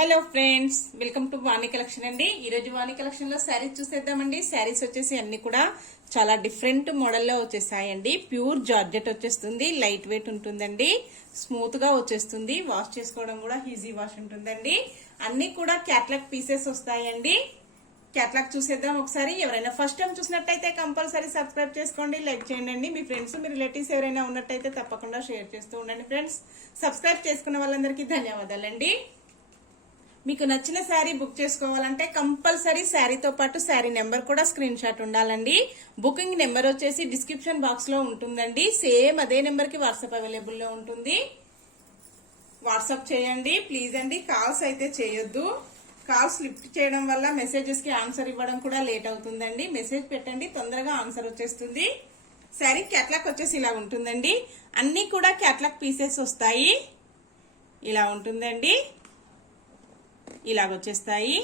Hello friends, welcome to Vani collection అండి. ఈ రోజు వాణి కలెక్షన్ లో శారీస్ చూసేద్దామండి. శారీస్ వచ్చేసి అన్ని కూడా చాలా డిఫరెంట్ మోడల్లో వచ్చేసాయండి. ప్యూర్ జార్జెట్ వచ్చేస్తుంది, లైట్ వెయిట్ ఉంటుందండి, స్మూత్ గా వచ్చేస్తుంది. వాష్ చేసుకోవడం కూడా ఈజీ వాష్ ఉంటుందండి. అన్ని కూడా క్యాట్లాగ్ పీసెస్ వస్తాయండి. క్యాట్లాగ్ చూసేద్దాం ఒకసారి. ఎవరైనా ఫస్ట్ టైం చూసినట్టయితే కంపల్సరీ సబ్స్క్రైబ్ చేసుకోండి, లైక్ చేయండి. మీ ఫ్రెండ్స్ మీ రిలేటివ్స్ ఎవరైనా ఉన్నట్టయితే తప్పకుండా షేర్ చేస్తూ ఉండండి ఫ్రెండ్స్. సబ్స్క్రైబ్ చేసుకున్న వాళ్ళందరికీ ధన్యవాదాలండి. మీకు నచ్చిన శారీ బుక్ చేసుకోవాలంటే కంపల్సరీ శారీతో పాటు శారీ నెంబర్ కూడా స్క్రీన్ షాట్ ఉండాలండి. బుకింగ్ నెంబర్ వచ్చేసి డిస్క్రిప్షన్ బాక్స్ లో ఉంటుందండి. సేమ్ అదే నెంబర్ కి వాట్సాప్ అవైలబుల్ లో ఉంటుంది. వాట్సాప్ చేయండి ప్లీజ్ అండి. కాల్స్ అయితే చేయొద్దు. కాల్స్ లిఫ్ట్ చేయడం వల్ల మెసేజెస్ కి ఆన్సర్ ఇవ్వడం కూడా లేట్ అవుతుందండి. మెసేజ్ పెట్టండి, తొందరగా ఆన్సర్ వచ్చేస్తుంది. శారీ క్యాట్లాగ్ వచ్చేసి ఇలా ఉంటుందండి. అన్ని కూడా క్యాట్లాగ్ పీసెస్ వస్తాయి. ఇలా ఉంటుందండి. ఇలాగొచ్చేస్తాయి.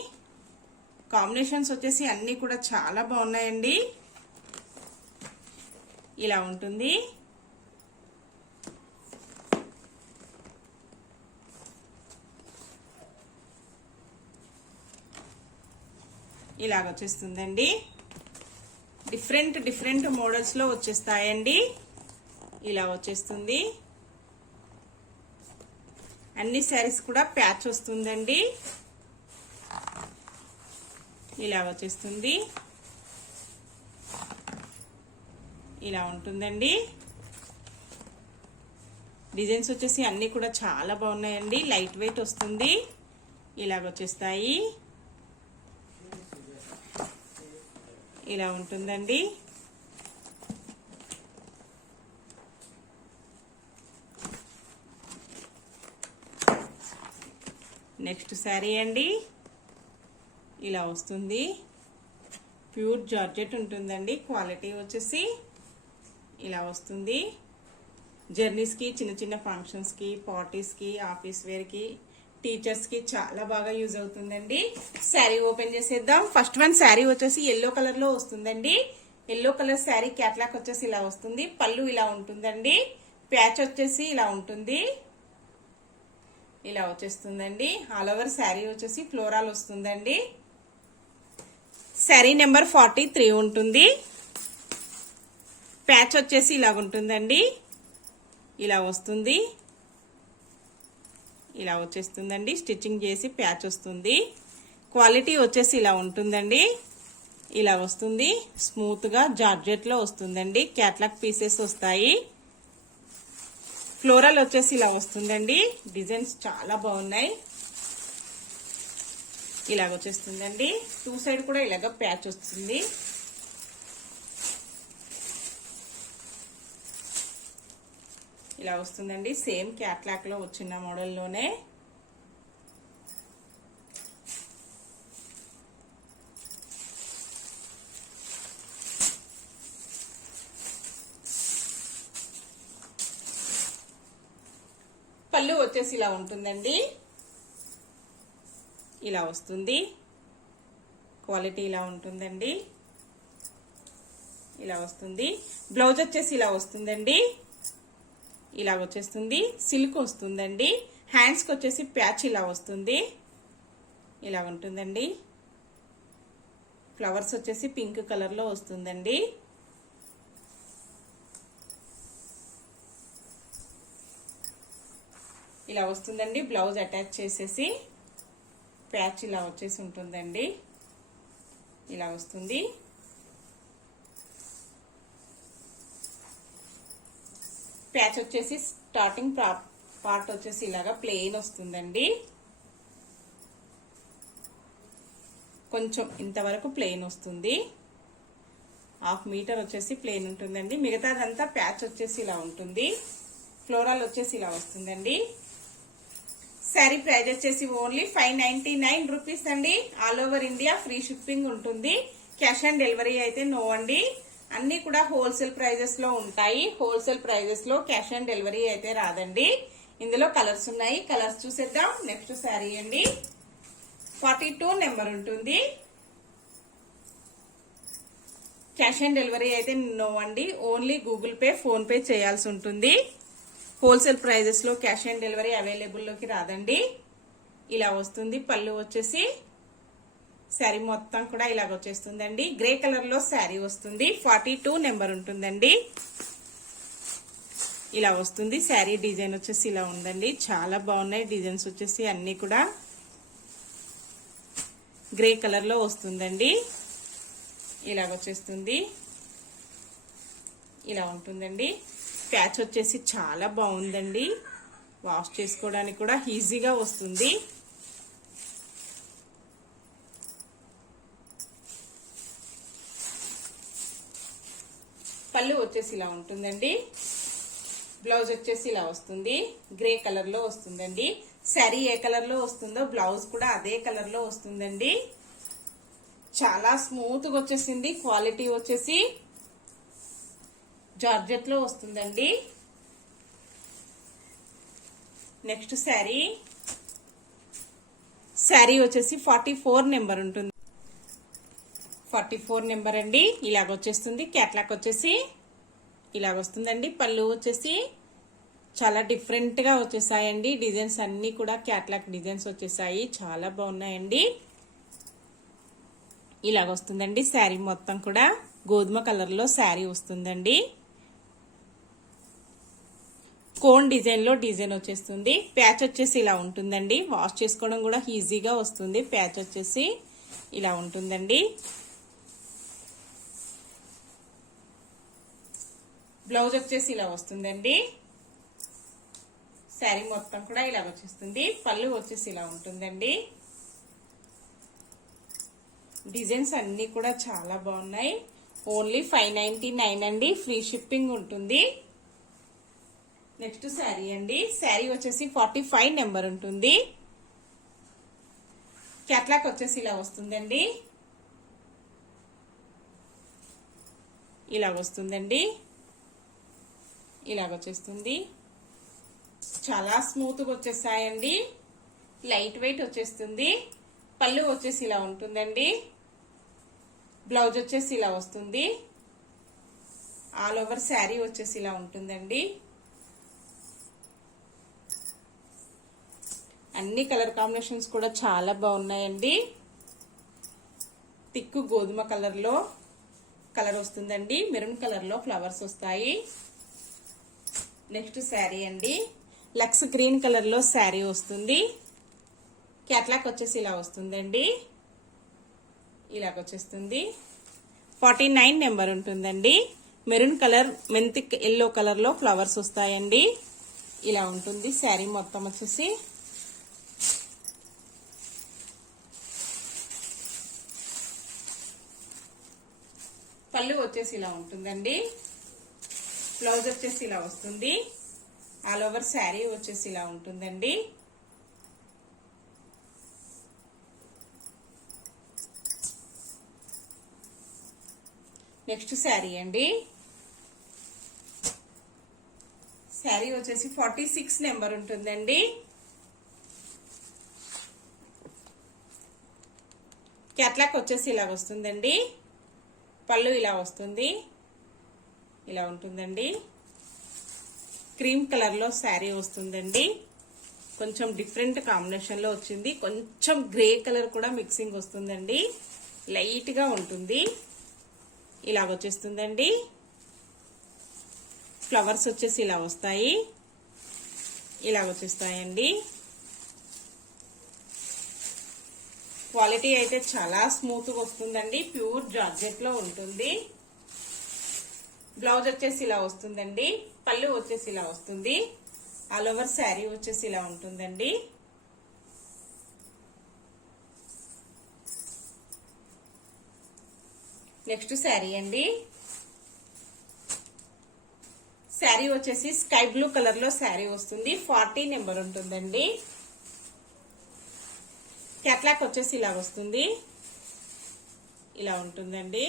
కాంబినేషన్స్ వచ్చేసి అన్ని కూడా చాలా బాగున్నాయండి. ఇలా ఉంటుంది. ఇలాగొచ్చేస్తుందండి. డిఫరెంట్ మోడల్స్ లో వచ్చేస్తాయండి. ఇలా వచ్చేస్తుంది. అన్ని శారీస్ కూడా ప్యాచ్ వస్తుందండి. ఇలా వచ్చేస్తుంది. ఇలా ఉంటుందండి. డిజైన్స్ వచ్చేసి అన్ని కూడా చాలా బాగున్నాయండి. లైట్ వెయిట్ వస్తుంది. ఇలాగొచ్చేస్తాయి. ఇలా ఉంటుందండి. నెక్స్ట్ శారీ అండి. ఇలా వస్తుంది. ప్యూర్ జార్జెట్ ఉంటుందండి. క్వాలిటీ వచ్చేసి ఇలా వస్తుంది. జర్నీస్ కి, చిన్న చిన్న ఫంక్షన్స్ కి, పార్టీస్ కి, ఆఫీస్ వేర్ కి, టీచర్స్ కి చాలా బాగా యూజ్ అవుతుందండి. శారీ ఓపెన్ చేసేద్దాం. ఫస్ట్ వన్ శారీ వచ్చేసి ఎల్లో కలర్ లో వస్తుందండి. ఎల్లో కలర్ శారీ క్యాట్లాగ్ వచ్చేసి ఇలా వస్తుంది. పళ్ళు ఇలా ఉంటుందండి. ప్యాచ్ వచ్చేసి ఇలా ఉంటుంది. ఇలా వచ్చేస్తుందండి. ఆల్ ఓవర్ శారీ వచ్చేసి ఫ్లోరల్ వస్తుందండి. శారీ నెంబర్ 43 ఉంటుంది. ప్యాచ్ వచ్చేసి ఇలా ఉంటుందండి. ఇలా వస్తుంది. ఇలా వచ్చేస్తుందండి. స్టిచ్చింగ్ చేసి ప్యాచ్ వస్తుంది. క్వాలిటీ వచ్చేసి ఇలా ఉంటుందండి. ఇలా వస్తుంది. స్మూత్ గా జార్జెట్ లో వస్తుందండి. క్యాట్లాగ్ పీసెస్ వస్తాయి. ఫ్లోరల్ వచ్చేసి ఇలా వస్తుందండి. డిజైన్స్ చాలా బాగున్నాయి. ఇలాగ వచ్చేస్తుందండి. టూ సైడ్ కూడా ఇలాగ ప్యాచ్ వస్తుంది. ఇలా వస్తుందండి. సేమ్ క్యాట్లాగ్ లో వచ్చిన మోడల్లోనే. పళ్ళు వచ్చేసి ఇలా ఉంటుందండి. ఇలా వస్తుంది. క్వాలిటీ ఇలా ఉంటుందండి. ఇలా వస్తుంది. బ్లౌజ్ వచ్చేసి ఇలా వస్తుందండి. ఇలా వచ్చేస్తుంది. సిల్క్ వస్తుందండి. హ్యాండ్స్ కి వచ్చేసి ప్యాచ్ ఇలా వస్తుంది. ఇలా ఉంటుందండి. ఫ్లవర్స్ వచ్చేసి పింక్ కలర్ లో వస్తుందండి. ఇలా వస్తుందండి. బ్లౌజ్ అటాచ్ చేసేసి ప్యాచ్ ఇలా వచ్చేసి ఉంటుందండి. ఇలా వస్తుంది. ప్యాచ్ వచ్చేసి స్టార్టింగ్ పార్ట్ వచ్చేసి ఇలాగా ప్లెయిన్ వస్తుందండి. కొంచెం ఇంతవరకు ప్లెయిన్ వస్తుంది. 1/2 మీటర్ వచ్చేసి ప్లెయిన్ ఉంటుందండి. మిగతాదంతా ప్యాచ్ వచ్చేసి ఇలా ఉంటుంది. ఫ్లోరల్ వచ్చేసి ఇలా వస్తుందండి. శారీ ప్రైస్ వచ్చేసి ఓన్లీ 599 రూపీస్ అండి. All over India free shipping ఉంటుంది. క్యాష్ ఆన్ డెలివరీ అయితే నో అండి. అన్ని కూడా హోల్సేల్ ప్రైజెస్ లో ఉంటాయి. హోల్సేల్ ప్రైజెస్ లో క్యాష్ ఆన్ డెలివరీ అయితే రాదండి. ఇందులో కలర్స్ ఉన్నాయి. కలర్స్ చూసేద్దాం. నెక్స్ట్ శారీ అండి. 42 నెంబర్ ఉంటుంది. క్యాష్ ఆన్ డెలివరీ అయితే నో అండి. Only Google pay, phone pay చేయాల్సి ఉంటుంది. హోల్సేల్ ప్రైజెస్ లో క్యాష్ ఆన్ డెలివరీ అవైలబుల్ లోకి రాదండి. ఇలా వస్తుంది. పళ్ళు వచ్చేసి శారీ మొత్తం కూడా ఇలాగ వచ్చేస్తుందండి. గ్రే కలర్ లో శారీ వస్తుంది. 42 నెంబర్ ఉంటుందండి. ఇలా వస్తుంది. శారీ డిజైన్ వచ్చేసి ఇలా ఉందండి. చాలా బాగున్నాయి డిజైన్స్ వచ్చేసి అన్ని కూడా గ్రే కలర్ లో వస్తుందండి. ఇలాగ వచ్చేస్తుంది. ఇలా ఉంటుందండి. ప్యాచ్ వచ్చేసి చాలా బాగుందండి. వాష్ చేసుకోవడానికి కూడా ఈజీగా వస్తుంది. పళ్ళు వచ్చేసి ఇలా ఉంటుందండి. బ్లౌజ్ వచ్చేసి ఇలా వస్తుంది. గ్రే కలర్ లో వస్తుందండి. శారీ ఏ కలర్ లో వస్తుందో బ్లౌజ్ కూడా అదే కలర్ లో వస్తుందండి. చాలా స్మూత్ గా వచ్చేసింది. క్వాలిటీ వచ్చేసి జార్జెట్ లో వస్తుందండి. నెక్స్ట్ శారీ వచ్చేసి 44 నెంబర్ ఉంటుంది. 44 నెంబర్ అండి. ఇలాగ వచ్చేస్తుంది. క్యాట్లాగ్ వచ్చేసి ఇలాగ వస్తుందండి. పళ్ళు వచ్చేసి చాలా డిఫరెంట్ గా వచ్చేసాయండి. డిజైన్స్ అన్ని కూడా క్యాట్లాగ్ డిజైన్స్ వచ్చేసాయి. చాలా బాగున్నాయండి. ఇలాగ వస్తుందండి. శారీ మొత్తం కూడా గోధుమ కలర్ లో శారీ వస్తుందండి. కోన్ డిజైన్ లో డిజైన్ వచ్చేస్తుంది. ప్యాచ్ వచ్చేసి ఇలా ఉంటుందండి. వాష్ చేసుకోవడం కూడా ఈజీగా వస్తుంది. ప్యాచ్ వచ్చేసి ఇలా ఉంటుందండి. బ్లౌజ్ వచ్చేసి ఇలా వస్తుందండి. శారీ మొత్తం కూడా ఇలా వచ్చేస్తుంది. పళ్ళు వచ్చేసి ఇలా ఉంటుందండి. డిజైన్స్ అన్ని కూడా చాలా బాగున్నాయి. ఓన్లీ 599 అండి. ఫ్రీ షిప్పింగ్ ఉంటుంది. నెక్స్ట్ శారీ అండి. శారీ వచ్చేసి 45 నెంబర్ ఉంటుంది. క్యాట్లాగ్ వచ్చేసి ఇలా వస్తుందండి. ఇలా వస్తుందండి. ఇలాగ వచ్చేస్తుంది. చాలా స్మూత్ గా వచ్చేసాయండి. లైట్ వెయిట్ వచ్చేస్తుంది. పళ్ళు వచ్చేసి ఇలా ఉంటుందండి. బ్లౌజ్ వచ్చేసి ఇలా వస్తుంది. ఆల్ ఓవర్ శారీ వచ్చేసి ఇలా ఉంటుందండి. అన్ని కలర్ కాంబినేషన్స్ కూడా చాలా బాగున్నాయండి. థిక్ గోధుమ కలర్ లో కలర్ వస్తుందండి. మెరూన్ కలర్ లో ఫ్లవర్స్ వస్తాయి. నెక్స్ట్ శారీ అండి. లక్స్ గ్రీన్ కలర్ లో శారీ వస్తుంది. క్యాట్లాగ్ వచ్చేసి ఇలా వస్తుందండి. ఇలాగ వచ్చేస్తుంది. 49 నెంబర్ ఉంటుందండి. మెరూన్ కలర్ మెంతి ఎల్లో కలర్ లో ఫ్లవర్స్ వస్తాయండి. ఇలా ఉంటుంది. శారీ మొత్తం వచ్చేసి పళ్ళు వచ్చేసి ఇలా ఉంటుందండి. బ్లౌజ్ వచ్చేసి ఇలా వస్తుంది. ఆల్ ఓవర్ శారీ వచ్చేసి ఇలా ఉంటుందండి. నెక్స్ట్ శారీ అండి. శారీ వచ్చేసి 46 నెంబర్ ఉంటుందండి. క్యాట్లాగ్ వచ్చేసి ఇలా వస్తుందండి. పళ్ళు ఇలా వస్తుంది. ఇలా ఉంటుందండి. క్రీమ్ కలర్ లో శారీ వస్తుందండి. కొంచెం డిఫరెంట్ కాంబినేషన్ లో వచ్చింది. కొంచెం గ్రే కలర్ కూడా మిక్సింగ్ వస్తుందండి. లైట్ గా ఉంటుంది. ఇలాగ వచ్చేస్తుందండి. ఫ్లవర్స్ వచ్చేసి ఇలా వస్తాయి. ఇలాగ వచ్చేస్తాయండి. క్వాలిటీ అయితే చాలా స్మూత్ గా వస్తుందండి. ప్యూర్ జార్జెట్ లో ఉంటుంది. బ్లౌజ్ వచ్చేసి ఇలా వస్తుందండి. పళ్ళు వచ్చేసి ఇలా వస్తుంది. ఆల్ ఓవర్ శారీ వచ్చేసి ఇలా ఉంటుందండి. నెక్స్ట్ శారీ అండి. శారీ వచ్చేసి స్కై బ్లూ కలర్ లో శారీ వస్తుంది. 40 నెంబర్ ఉంటుందండి. క్యాట్లాగ్ వచ్చేసి ఇలా వస్తుంది. ఇలా ఉంటుందండి.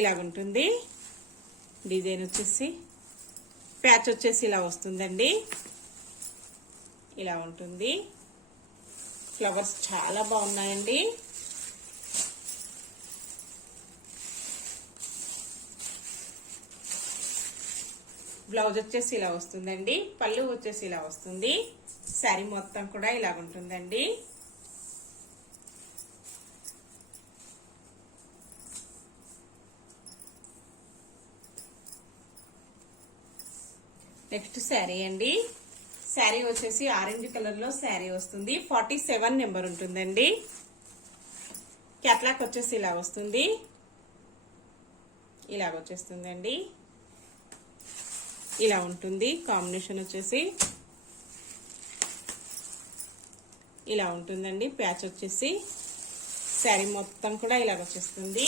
ఇలాగ ఉంటుంది. డిజైన్ వచ్చేసి ప్యాచ్ వచ్చేసి ఇలా వస్తుందండి. ఇలా ఉంటుంది. ఫ్లవర్స్ చాలా బాగున్నాయండి. బ్లౌజ్ వచ్చేసి ఇలా వస్తుందండి, పళ్ళు వచ్చేసి ఇలా వస్తుంది. శారీ మొత్తం కూడా ఇలా ఉంటుందండి. నెక్స్ట్ శారీ అండి. శారీ వచ్చేసి ఆరెంజ్ కలర్ లో శారీ వస్తుంది. 47 నెంబర్ ఉంటుందండి. క్యాట్లాక్ వచ్చేసి ఇలా వస్తుంది, ఇలాగ వచ్చేస్తుందండి. ఇలా ఉంటుంది. కాంబినేషన్ వచ్చేసి ఇలా ఉంటుందండి. ప్యాచ్ వచ్చేసి శారీ మొత్తం కూడా ఇలాగ వచ్చేస్తుంది.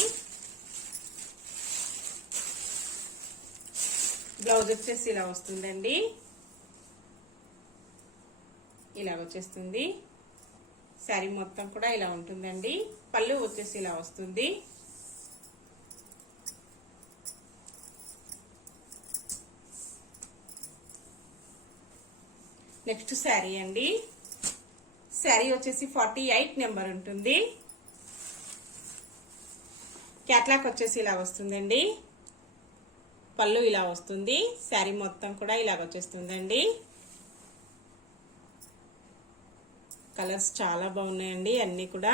బ్లౌజ్ వచ్చేసి ఇలా వస్తుందండి, ఇలాగ వచ్చేస్తుంది. శారీ మొత్తం కూడా ఇలా ఉంటుందండి. పళ్ళు వచ్చేసి ఇలా వస్తుంది. నెక్స్ట్ శారీ అండి. శారీ వచ్చేసి 48 నెంబర్ ఉంటుంది. క్యాట్లాక్ వచ్చేసి ఇలా వస్తుందండి, పళ్ళు ఇలా వస్తుంది. శారీ మొత్తం కూడా ఇలాగ వచ్చేస్తుందండి. కలర్స్ చాలా బాగున్నాయండి అన్ని కూడా.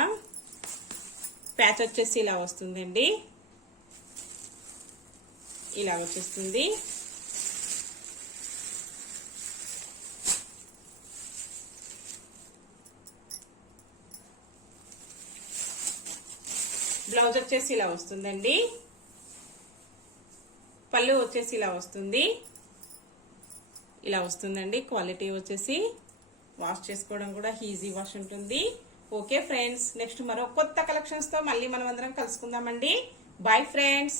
ప్యాచ్ వచ్చేసి ఇలా వస్తుందండి, ఇలా వచ్చేస్తుంది. బ్లౌజ్ వచ్చేసి ఇలా వస్తుందండి, పళ్ళు వచ్చేసి ఇలా వస్తుంది. ఇలా వస్తుందండి. క్వాలిటీ వచ్చేసి వాష్ చేసుకోవడం కూడా ఈజీ వాష్ ఉంటుంది. ఓకే ఫ్రెండ్స్, నెక్స్ట్ మరో కొత్త కలెక్షన్స్ తో మళ్ళీ మనం అందరం కలుసుకుందామండి. Bye friends.